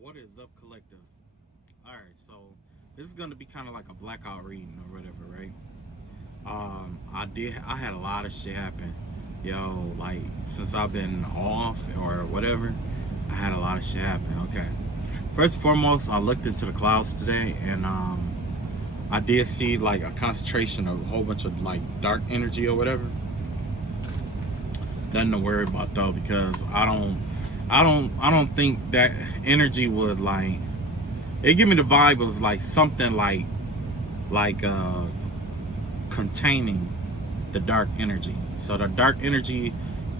What is up, collective? All right, so this is gonna be kind of like a blackout reading or whatever, right? I had a lot of shit happen, yo. Like since I've been off or whatever, I had a lot of shit happen. Okay, first and foremost, I looked into the clouds today, and I did see like a concentration of a whole bunch of like dark energy or whatever. Nothing to worry about though, because I don't think that energy would like. It give me the vibe of like something like containing the dark energy. So the dark energy,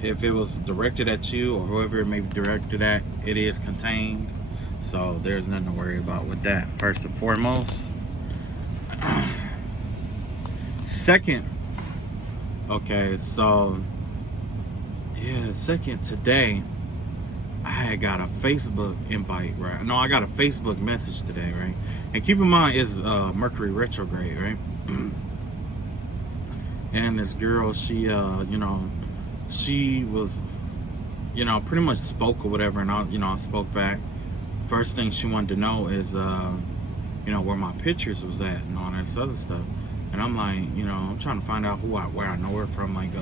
if it was directed at you or whoever it may be directed at, it is contained. So there's nothing to worry about with that. First and foremost. Second, okay, so yeah, second today. I had got a Facebook invite, right? No, I got a Facebook message today, right? And keep in mind, it's Mercury retrograde, right? And this girl, she was, pretty much spoke or whatever, and I spoke back. First thing she wanted to know is, where my pictures was at and all that other stuff. And I'm like, I'm trying to find out where I know her from, like,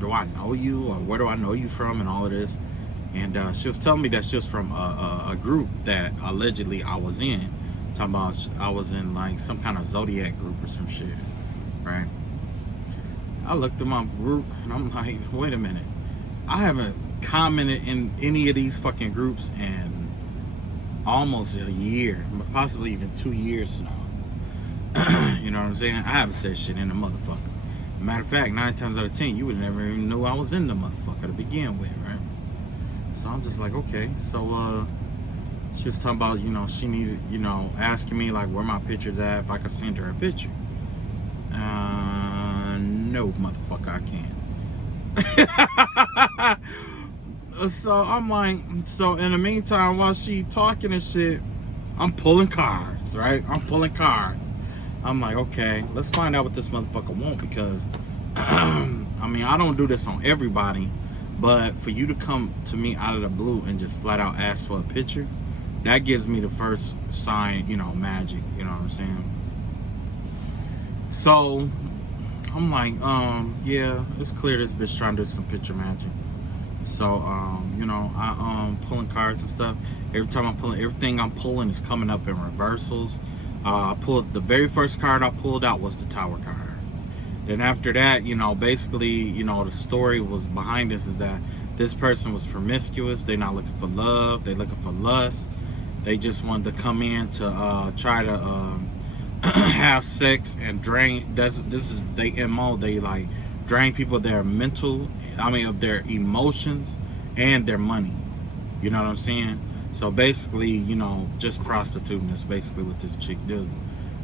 do I know you or where do I know you from and all of this. And she was telling me that she was from a group that allegedly I was in. Talking about I was in like some kind of zodiac group or some shit, right? I looked at my group and I'm like, wait a minute. I haven't commented in any of these fucking groups in almost a year, possibly even 2 years now. You know what I'm saying? I haven't said shit in a motherfucker. Matter of fact, 9 times out of 10, you would never even know I was in the motherfucker to begin with, right? So I'm just like, okay. So she was talking about, she needed, asking me like where my picture's at, if I could send her a picture. No, motherfucker, I can't. So I'm like, so in the meantime, while she talking and shit, I'm pulling cards, right? I'm pulling cards. I'm like, okay, let's find out what this motherfucker want, because I mean, I don't do this on everybody. But for you to come to me out of the blue and just flat out ask for a picture, that gives me the first sign, magic, you know what I'm saying? So I'm like, yeah, it's clear this bitch trying to do some picture magic. So, I pulling cards and stuff. Every time I'm pulling, everything I'm pulling is coming up in reversals. I pulled the very first card I pulled out was the Tower card. Then after that, basically, the story was behind this is that this person was promiscuous. They're not looking for love. They're looking for lust. They just wanted to come in to try to have sex and drain. This is they MO. They like drain people of their of their emotions and their money. You know what I'm saying? So basically, just prostituting is basically what this chick did.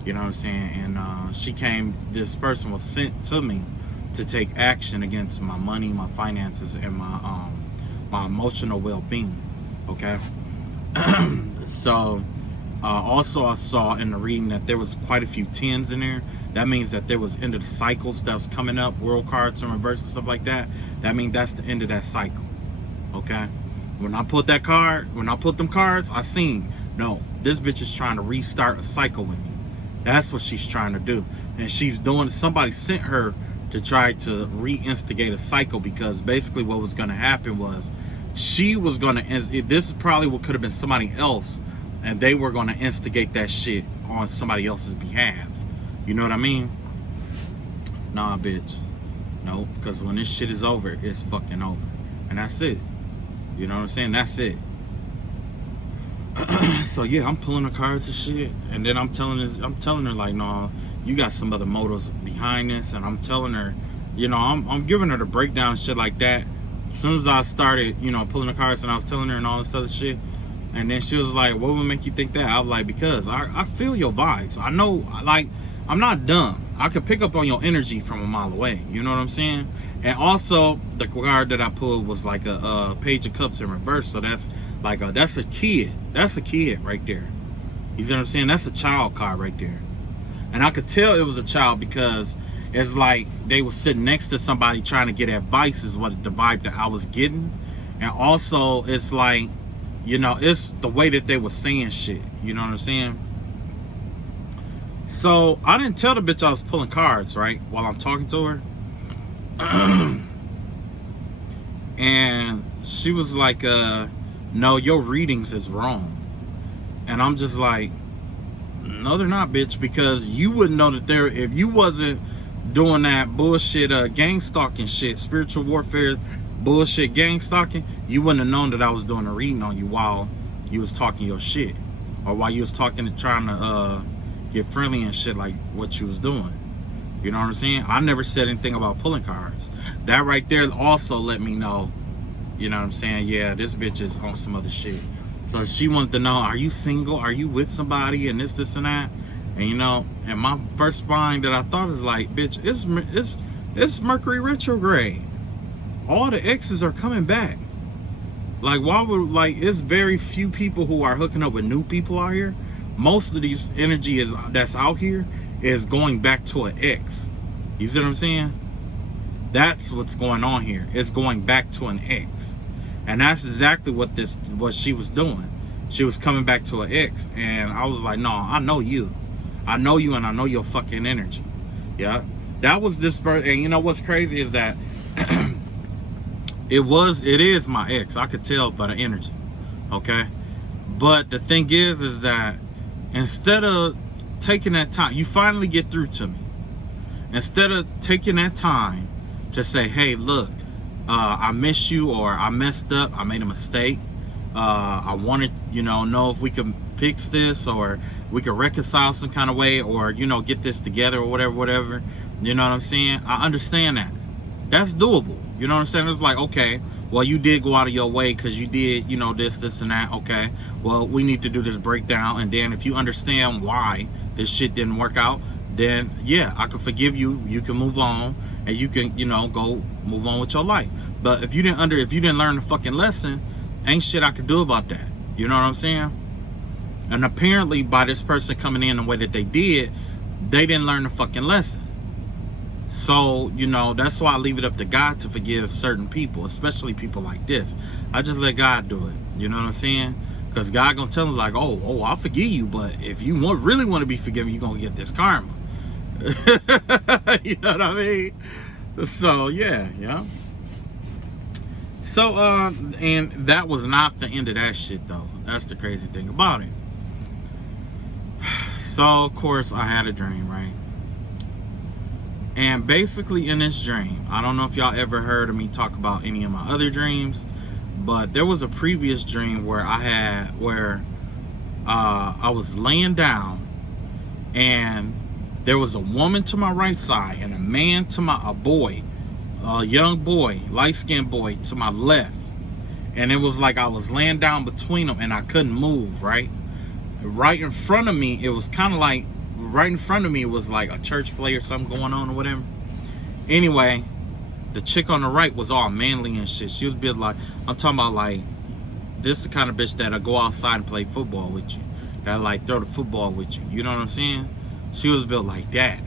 You know what I'm saying? And this person was sent to me to take action against my money, my finances, and my emotional well-being. Okay. So also I saw in the reading that there was quite a few 10s in there. That means that there was end of the cycles that was coming up, world cards in reverse and stuff like that. That means that's the end of that cycle. Okay. When I pulled them cards, I seen, no, this bitch is trying to restart a cycle with me. That's what she's trying to do. And somebody sent her to try to reinstigate a cycle, because basically what was going to happen was she was going to, this is probably what could have been somebody else, and they were going to instigate that shit on somebody else's behalf. You know what I mean? Nah, bitch. No, because when this shit is over, it's fucking over. And that's it. You know what I'm saying? That's it. So yeah, I'm pulling the cards and shit, and then I'm telling her like, no, you got some other motives behind this, and I'm telling her, I'm giving her the breakdown and shit like that. As soon as I started, pulling the cards, and I was telling her and all this other shit, and then she was like, what would make you think that? I was like, because I feel your vibes. I know, like, I'm not dumb. I could pick up on your energy from a mile away. You know what I'm saying? And also, the card that I pulled was like a Page of Cups in reverse. So that's like that's a kid. That's a kid right there. You see what I'm saying? That's a child card right there. And I could tell it was a child because it's like they were sitting next to somebody trying to get advice is what the vibe that I was getting. And also, it's like You know, it's the way that they were saying shit. You know what I'm saying? So I didn't tell the bitch I was pulling cards, right? While I'm talking to her. And she was like, no, your readings is wrong. And I'm just like, no, they're not, bitch, because you wouldn't know that they're, if you wasn't doing that bullshit gang stalking shit, spiritual warfare bullshit gang stalking, you wouldn't have known that I was doing a reading on you while you was talking your shit, or while you was talking and trying to get friendly and shit like what you was doing. You know what I'm saying? I never said anything about pulling cards. That right there also let me know, you know what I'm saying? Yeah, this bitch is on some other shit. So she wanted to know, are you single? Are you with somebody? And this and that. And you know, and my first mind that I thought is like, bitch, it's Mercury retrograde. All the exes are coming back. Like, why would, like, it's very few people who are hooking up with new people out here. Most of these energy that's out here is going back to an ex. You see what I'm saying? That's what's going on here. It's going back to an ex. And that's exactly what she was doing. She was coming back to an ex. And I was like, no, I know you. I know you, and I know your fucking energy. Yeah. That was this person. And you know what's crazy is that it is my ex. I could tell by the energy. Okay. But the thing is that instead of taking that time, you finally get through to me. Instead of taking that time to say, hey, look, I miss you, or I messed up, I made a mistake, I wanted, you know if we can fix this, or we can reconcile some kind of way, or, you know, get this together, or whatever, you know what I'm saying? I understand that. That's doable. You know what I'm saying? It's like, okay, well, you did go out of your way because you did, you know, this and that. Okay, well, we need to do this breakdown. And then if you understand why this shit didn't work out, then yeah, I can forgive you. You can move on, and you can, you know, go move on with your life. But if you didn't learn the fucking lesson, ain't shit I could do about that. You know what I'm saying? And apparently by this person coming in the way that they did, they didn't learn the fucking lesson. So, you know, that's why I leave it up to God to forgive certain people, especially people like this. I just let God do it. You know what I'm saying? Because God gonna tell them like, oh, I'll forgive you, but if you really want to be forgiven, you're gonna get this karma. You know what I mean? So yeah. So and that was not the end of that shit though. That's the crazy thing about it. So of course I had a dream, right? And basically in this dream, I don't know if y'all ever heard of me talk about any of my other dreams, but there was a previous dream where I was laying down, and there was a woman to my right side and a man to a young boy, light-skinned boy to my left. And it was like I was laying down between them and I couldn't move, right? Right in front of me, it was kind of like, right in front of me was like a church play or something going on or whatever. Anyway, the chick on the right was all manly and shit. She was a bit like, I'm talking about like, this the kind of bitch that'll go outside and play football with you. That'll like throw the football with you. You know what I'm saying? She was built like that.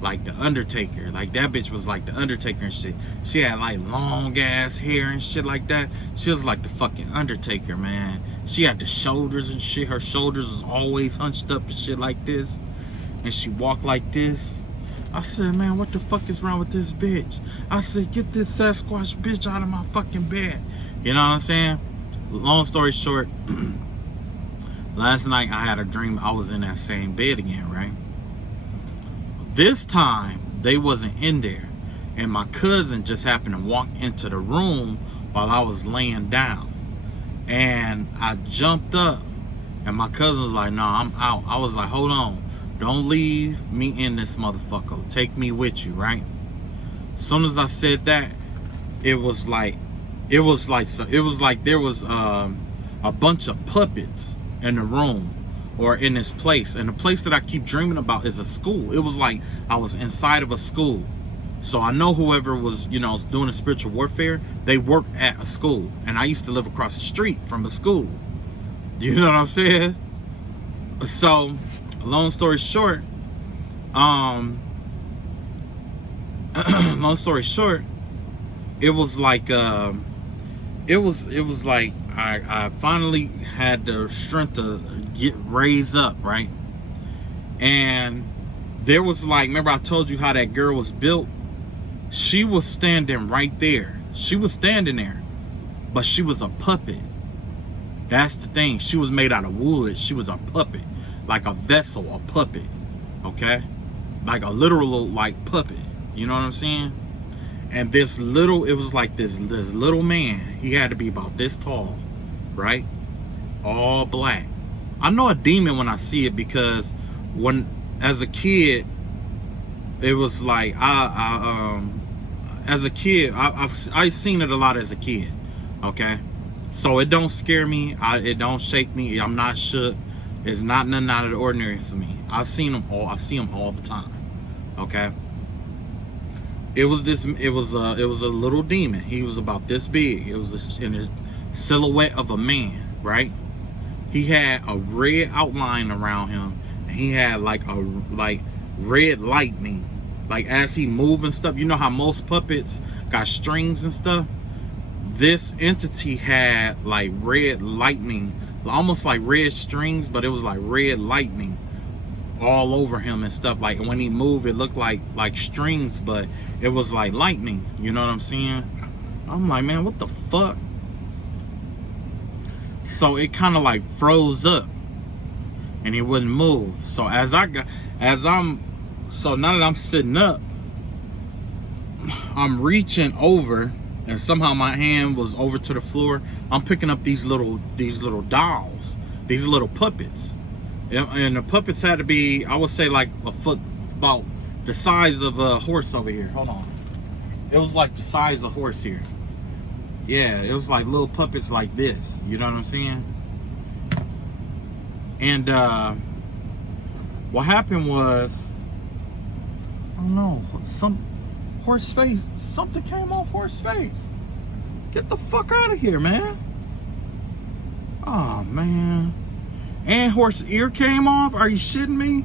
Like the Undertaker. Like that bitch was like the Undertaker and shit. She had like long ass hair and shit like that. She was like the fucking Undertaker, man. She had the shoulders and shit. Her shoulders was always hunched up and shit like this. And she walked like this. I said, man, what the fuck is wrong with this bitch? I said, get this Sasquatch bitch out of my fucking bed. You know what I'm saying? Long story short, last night I had a dream I was in that same bed again, right? This time, they wasn't in there. And my cousin just happened to walk into the room while I was laying down. And I jumped up, and my cousin was like, nah, I'm out. I was like, hold on. Don't leave me in this motherfucker. Take me with you, right? As soon as I said that, it was like there was a bunch of puppets in the room or in this place. And the place that I keep dreaming about is a school. It was like I was inside of a school. So I know whoever was, you know, doing a spiritual warfare, they worked at a school. And I used to live across the street from a school. You know what I'm saying? So, long story short, it was like, it was like I finally had the strength to get raised up, right? And there was like, remember I told you how that girl was built? She was standing right there. She was standing there, but she was a puppet. That's the thing. She was made out of wood. She was a puppet, like a vessel, a puppet, okay? Like a literal like puppet. You know what I'm saying? And this little, it was like this little man. He had to be about this tall, right? All black. I know a demon when I see it, because when, as a kid, it was like as a kid, I've seen it a lot as a kid, okay? So it don't scare me. It don't shake me. I'm not shook. It's not nothing out of the ordinary for me. I've seen them all. I see them all the time, okay? It was a little demon. He was about this big. It was in his silhouette of a man, right? He had a red outline around him, and he had like red lightning, like as he moved and stuff. You know how most puppets got strings and stuff? This entity had like red lightning, almost like red strings, but it was like red lightning all over him and stuff. Like when he moved, it looked like strings, but it was like lightning. You know what I'm saying? I'm like, man, what the fuck? So it kind of like froze up, and he wouldn't move. So now that I'm sitting up, I'm reaching over, and somehow my hand was over to the floor. I'm picking up these little dolls, these little puppets. And the puppets had to be, I would say, like a foot, about the size of a horse over here. Hold on. It was like the size of a horse here. Yeah, it was like little puppets like this. You know what I'm saying? And what happened was, I don't know, some horse face, something came off horse face. Get the fuck out of here, man. Oh, man. And horse ear came off? Are you shitting me?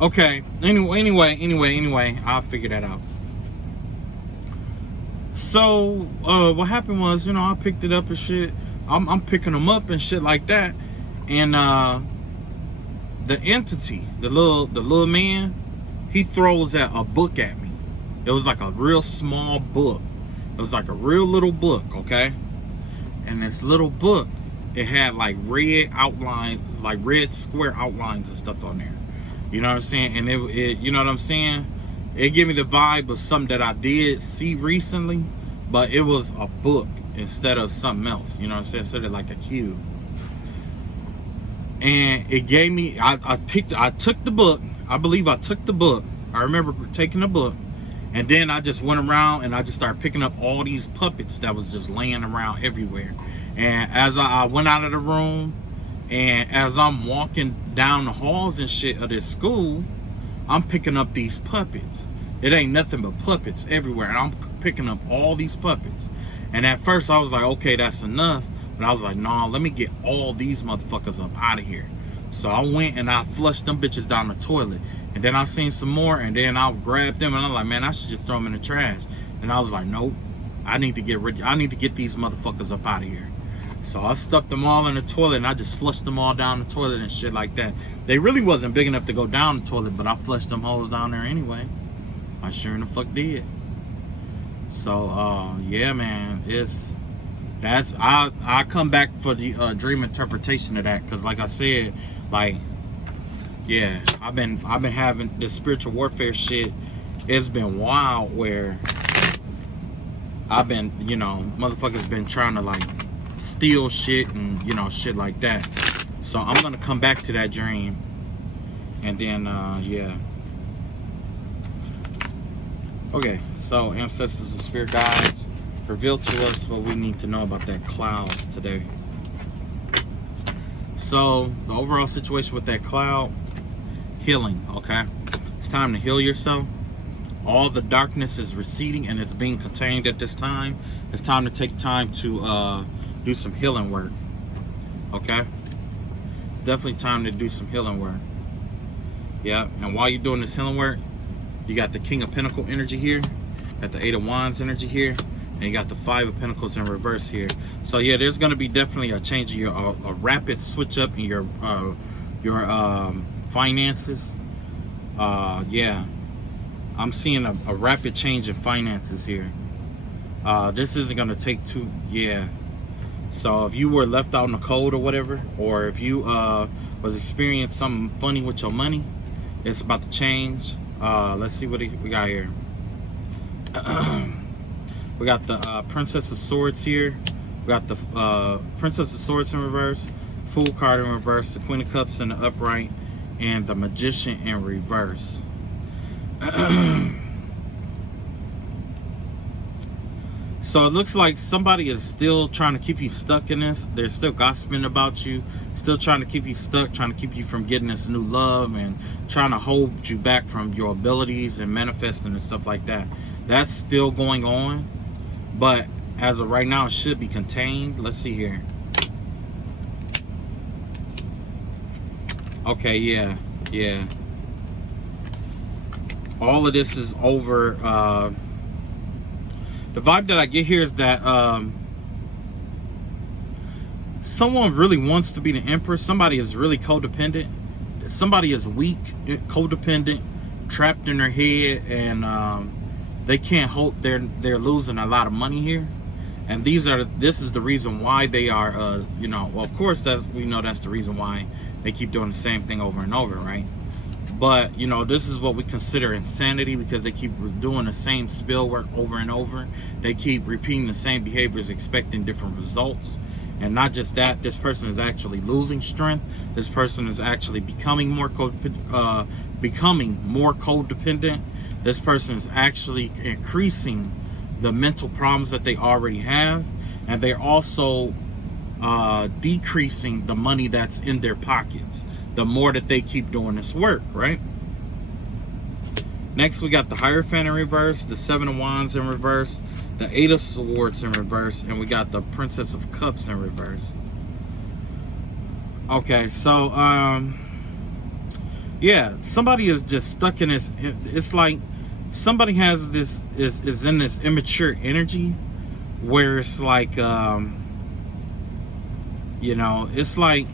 Okay. Anyway, I'll figure that out. So, what happened was, you know, I picked it up and shit. I'm picking them up and shit like that. And the entity, the little man, he throws a book at me. It was like a real small book. It was like a real little book, okay? And this little book, it had like red outline, like red square outlines and stuff on there. You know what I'm saying? And it you know what I'm saying? It gave me the vibe of something that I did see recently, but it was a book instead of something else. You know what I'm saying? Instead of like a cube. And it gave me, I took the book. I believe I took the book. I remember taking the book. And then I just went around and I just started picking up all these puppets that was just laying around everywhere. And as I went out of the room, and as I'm walking down the halls and shit of this school, I'm picking up these puppets. It ain't nothing but puppets everywhere. And I'm picking up all these puppets. And at first I was like, okay, that's enough. But I was like, nah, let me get all these motherfuckers up out of here. So I went and I flushed them bitches down the toilet. And then I seen some more, and then I grabbed them, and I'm like, man, I should just throw them in the trash. And I was like, nope, I need to get these motherfuckers up out of here. So I stuffed them all in the toilet, and I just flushed them all down the toilet and shit like that. They really wasn't big enough to go down the toilet, but I flushed them hoes down there anyway. I sure in the fuck did. So yeah, man, I come back for the dream interpretation of that, because like I said, like, yeah, I've been having this spiritual warfare shit. It's been wild, where I've been, you know, motherfuckers been trying to like steal shit and, you know, shit like that. So I'm gonna come back to that dream, and then yeah. Okay, so ancestors and spirit guides, reveal to us what we need to know about that cloud today. So the overall situation with that cloud, healing, okay? It's time to heal yourself. All the darkness is receding and it's being contained at this time. It's time to take time to do some healing work, okay? Definitely time to do some healing work. Yeah, and while you're doing this healing work, you got the King of Pentacle energy here, got the Eight of Wands energy here, And you got the Five of Pentacles in reverse here. So yeah, there's going to be definitely a change in your a rapid switch up in your finances. Yeah, I'm seeing a rapid change in finances here. This isn't going to take too, yeah. So if you were left out in the cold or whatever, or if you was experiencing something funny with your money, it's about to change. Let's see what we got here. We got the Princess of Swords here. We got the Princess of Swords in reverse, Fool card in reverse, the Queen of Cups in the upright, and the Magician in reverse. So it looks like somebody is still trying to keep you stuck in this. They're still gossiping about you, still trying to keep you stuck, trying to keep you from getting this new love, and trying to hold you back from your abilities and manifesting and stuff like that. That's still going on, but as of right now, it should be contained. Let's see here. Okay, yeah. All of this is over. The vibe that I get here is that someone really wants to be the emperor. Somebody is really codependent. Somebody is weak, codependent, trapped in their head, and they can't hold. They're losing a lot of money here, and this is the reason why they are. You know, well, of course we know that's the reason why they keep doing the same thing over and over, right? But, you know, this is what we consider insanity, because they keep doing the same spill work over and over. They keep repeating the same behaviors, expecting different results. And not just that, this person is actually losing strength. This person is actually becoming more codependent. This person is actually increasing the mental problems that they already have. And they're also decreasing the money that's in their pockets, the more that they keep doing this work, right? Next, we got the Hierophant in reverse, the Seven of Wands in reverse, the Eight of Swords in reverse, and we got the Princess of Cups in reverse. Okay, so, yeah, somebody is just stuck in this. It's like somebody has this, is in this immature energy where it's like, you know, it's like,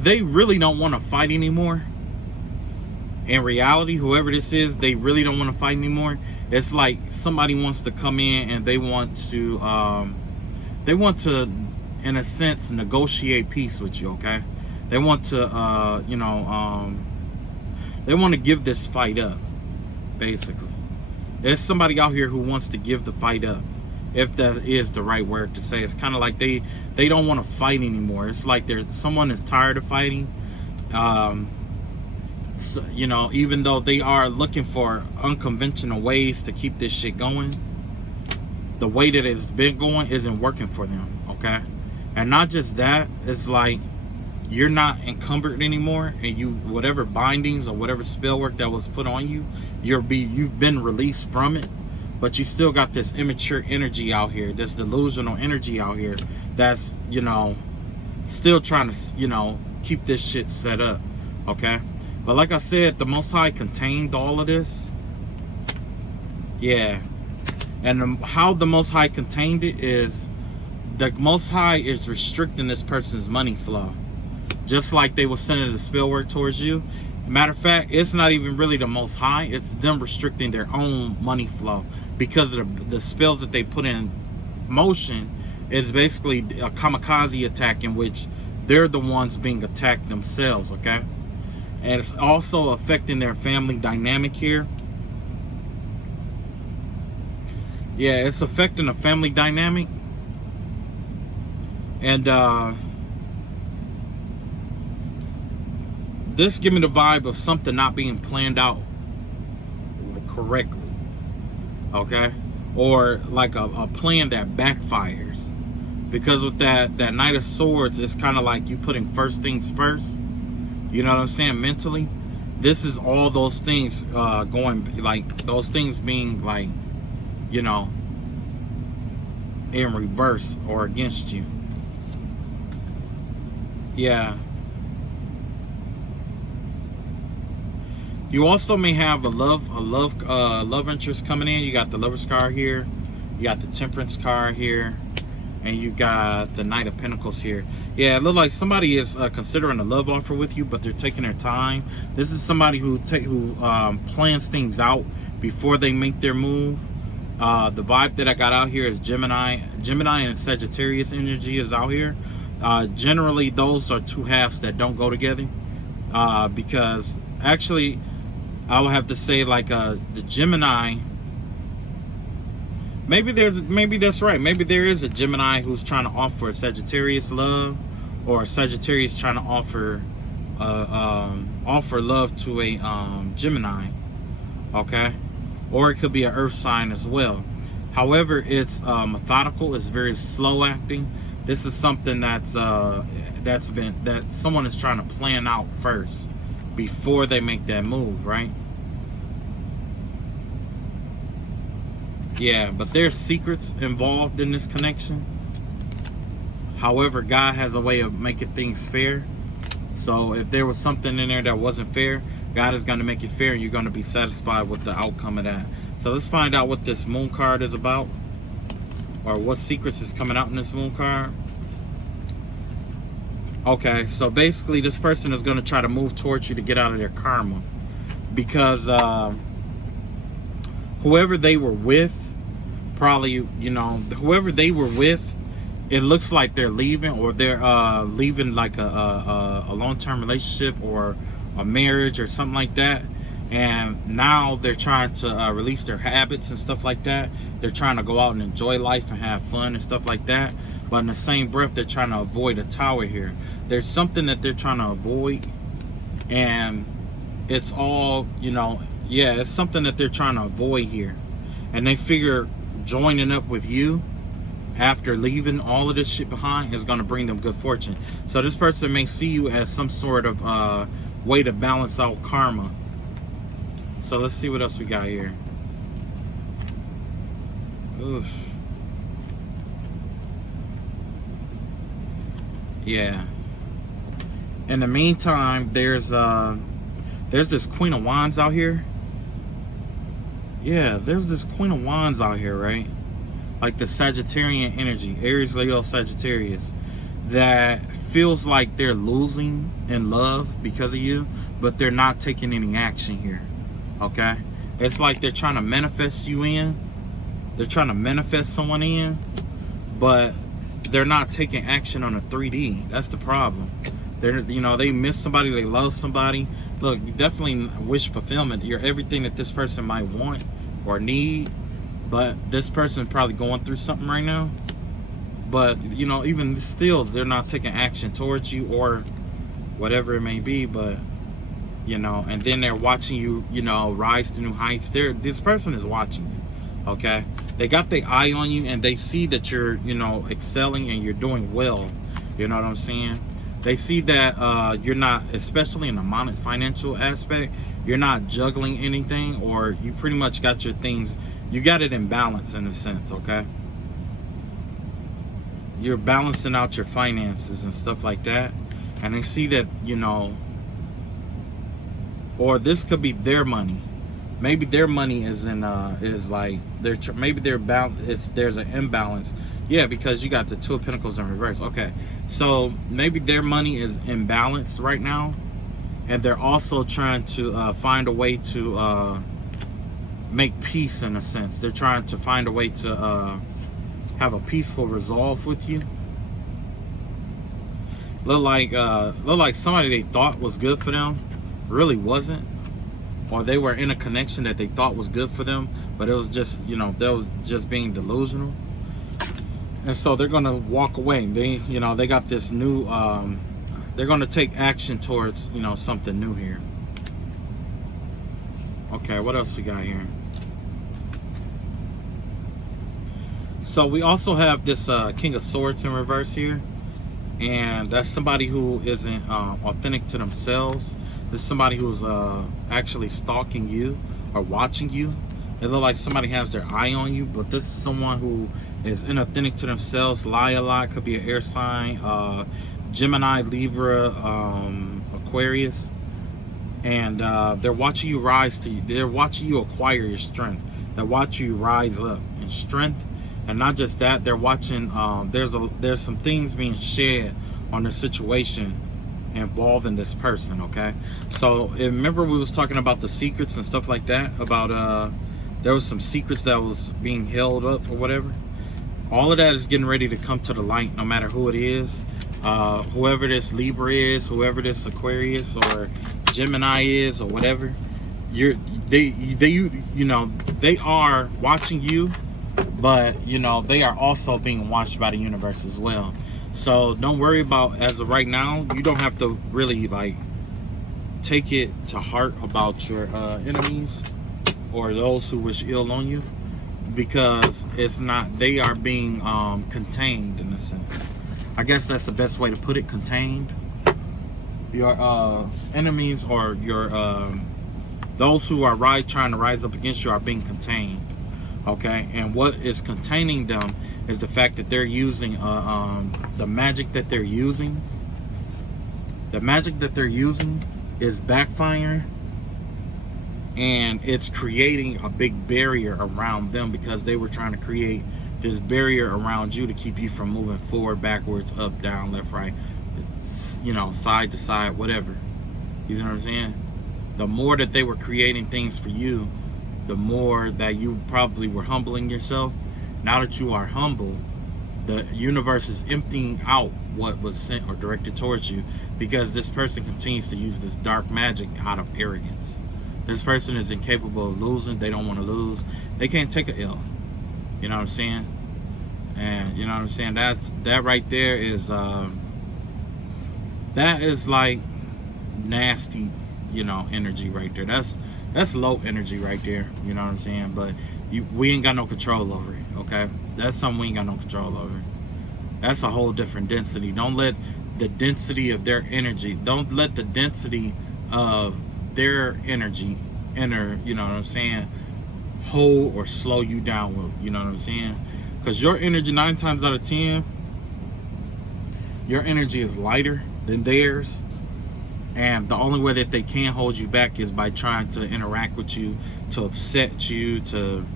they really don't want to fight anymore. In reality, whoever this is, they really don't want to fight anymore. It's like somebody wants to come in and they want to, in a sense, negotiate peace with you. Okay, they want to, you know, they want to give this fight up. Basically, there's somebody out here who wants to give the fight up, if that is the right word to say. It's kind of like they don't want to fight anymore. It's like someone is tired of fighting. So, you know, even though they are looking for unconventional ways to keep this shit going, the way that it's been going isn't working for them. Okay, and not just that, it's like you're not encumbered anymore, and whatever bindings or whatever spell work that was put on you, you've been released from it. But you still got this immature energy out here, this delusional energy out here that's, you know, still trying to, you know, keep this shit set up, okay? But like I said, the Most High contained all of this. Yeah. And how the Most High contained it is, the Most High is restricting this person's money flow. Just like they were sending the spell work towards you. Matter of fact, it's not even really the Most High. It's them restricting their own money flow. Because of the spells that they put in motion is basically a kamikaze attack in which they're the ones being attacked themselves, okay? And it's also affecting their family dynamic here. Yeah, it's affecting the family dynamic. And this give me the vibe of something not being planned out correctly. Okay, or like a plan that backfires, because with that Knight of Swords, it's kind of like you putting first things first. You know what I'm saying? Mentally, this is all those things going, like those things being like, you know, in reverse or against you. You also may have a love interest coming in. You got the Lover's card here, you got the Temperance card here, and you got the Knight of Pentacles here. Yeah, it looks like somebody is considering a love offer with you, but they're taking their time. This is somebody who plans things out before they make their move. The vibe that I got out here is Gemini and Sagittarius energy is out here. Generally, those are two halves that don't go together, because actually, I would have to say like the Gemini. Maybe that's right. Maybe there is a Gemini who's trying to offer a Sagittarius love, or a Sagittarius trying to offer love to a Gemini. Okay, or it could be an Earth sign as well. However, it's methodical. It's very slow acting. This is something that someone is trying to plan out first before they make that move, right? Yeah, but there's secrets involved in this connection. However, God has a way of making things fair. So if there was something in there that wasn't fair, God is going to make it fair, and you're going to be satisfied with the outcome of that. So let's find out what this Moon card is about, or what secrets is coming out in this Moon card. Okay, so basically this person is going to try to move towards you to get out of their karma, because whoever they were with, probably, whoever they were with, it looks like they're leaving, or they're leaving like a long-term relationship or a marriage or something like that. And now they're trying to release their habits and stuff like that. They're trying to go out and enjoy life and have fun and stuff like that. But in the same breath, they're trying to avoid a tower here. There's something that they're trying to avoid. And it's all, yeah, it's something that they're trying to avoid here. And they figure joining up with you after leaving all of this shit behind is going to bring them good fortune. So this person may see you as some sort of way to balance out karma. So let's see what else we got here. Oof. Yeah. In the meantime, there's this Queen of Wands out here. Yeah, there's this Queen of Wands out here, right? Like the Sagittarian energy, Aries, Leo, Sagittarius, that feels like they're losing in love because of you, but they're not taking any action here. Okay? It's like they're trying to manifest you in. They're trying to manifest someone in, but they're not taking action on a 3D. That's the problem. They miss somebody, they love somebody. Look, you definitely wish fulfillment. You're everything that this person might want or need, but this person probably going through something right now. But even still, they're not taking action towards you or whatever it may be. But and then they're watching you, rise to new heights. This person is watching you. Okay, they got their eye on you, and they see that you're excelling and you're doing well. You know what I'm saying? They see that you're not, especially in the financial aspect, you're not juggling anything, or you pretty much got your things, you got it in balance in a sense. Okay, you're balancing out your finances and stuff like that, and they see that or this could be their money. Maybe their money is in is like maybe there's an imbalance. Yeah, because you got the Two of Pentacles in reverse. Okay, so maybe their money is imbalanced right now, and they're also trying to find a way to make peace in a sense. They're trying to find a way to have a peaceful resolve with you. Look like somebody they thought was good for them really wasn't, or they were in a connection that they thought was good for them, but it was just they was just being delusional. And so they're gonna walk away. They got this new they're gonna take action towards something new here. Okay, what else we got here? So we also have this King of Swords in reverse here, and that's somebody who isn't authentic to themselves. This is somebody who's actually stalking you or watching you. It looks like somebody has their eye on you, but this is someone who is inauthentic to themselves, lie a lot, could be an air sign, Gemini, Libra, Aquarius. and they're watching you rise to. They're watching you acquire your strength. They're watching you rise up in strength, and not just that. They're watching. There's some things being shed on the situation involving this person. Okay, so remember we was talking about the secrets and stuff like that. About there was some secrets that was being held up or whatever. All of that is getting ready to come to the light, no matter who it is. Whoever this Libra is, whoever this Aquarius or Gemini is, or whatever, they are watching you, but they are also being watched by the universe as well. So don't worry about, as of right now, you don't have to really like take it to heart about your enemies or those who wish ill on you, because it's not, they are being contained in a sense. I guess that's the best way to put it, contained. Your enemies or your those who are trying to rise up against you are being contained. Okay, and what is containing them is the fact that they're using the magic that they're using. The magic that they're using is backfiring, and it's creating a big barrier around them, because they were trying to create this barrier around you to keep you from moving forward, backwards, up, down, left, right, side to side, whatever. You know what I'm saying? The more that they were creating things for you, the more that you probably were humbling yourself. Now that you are humble, the universe is emptying out what was sent or directed towards you, because this person continues to use this dark magic out of arrogance. This person is incapable of losing. They don't want to lose. They can't take an L. You know what I'm saying? And you know what I'm saying? That right there is that is like nasty, energy right there. That's low energy right there. You know what I'm saying? But we ain't got no control over it. Okay, that's something we ain't got no control over. That's a whole different density. Don't let the density of their energy. Don't let the density of their energy enter. You know what I'm saying? Hold or slow you down. You know what I'm saying? Because your energy, 9 times out of 10, your energy is lighter than theirs. And the only way that they can hold you back is by trying to interact with you, to upset you, to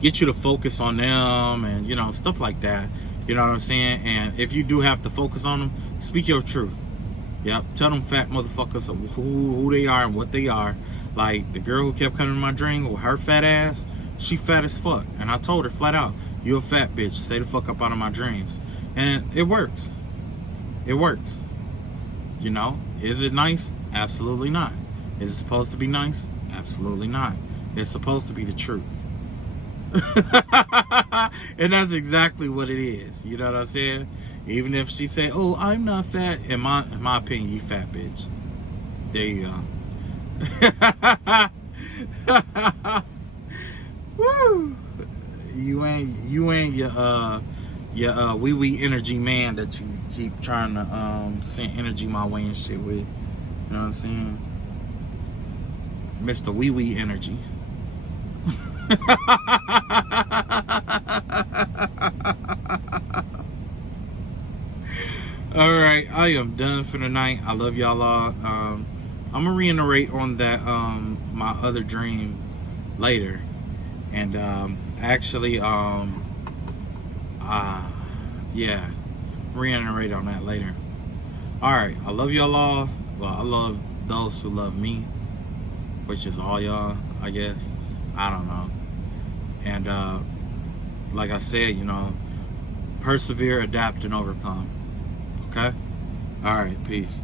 get you to focus on them, and stuff like that. You know what I'm saying? And if you do have to focus on them, speak your truth. Yep, tell them fat motherfuckers who they are and what they are. Like the girl who kept coming to my dream with her fat ass, she fat as fuck. And I told her flat out, you a fat bitch, stay the fuck up out of my dreams. And it works. It works. Is it nice? Absolutely not. Is it supposed to be nice? Absolutely not. It's supposed to be the truth. And that's exactly what it is. You know what I'm saying? Even if she say, oh, I'm not fat, in my opinion, you fat bitch. There you go. Woo! You ain't your wee energy man that you keep trying to send energy my way and shit with. You know what I'm saying? Mr. Wee energy. All right, I am done for the night. I love y'all all. I'm gonna reiterate on that my other dream later, and actually yeah, reiterate on that later. All right, I love y'all all. Well, I love those who love me, which is all y'all, I guess. I don't know. And like I said, persevere, adapt, and overcome. Okay? All right, peace.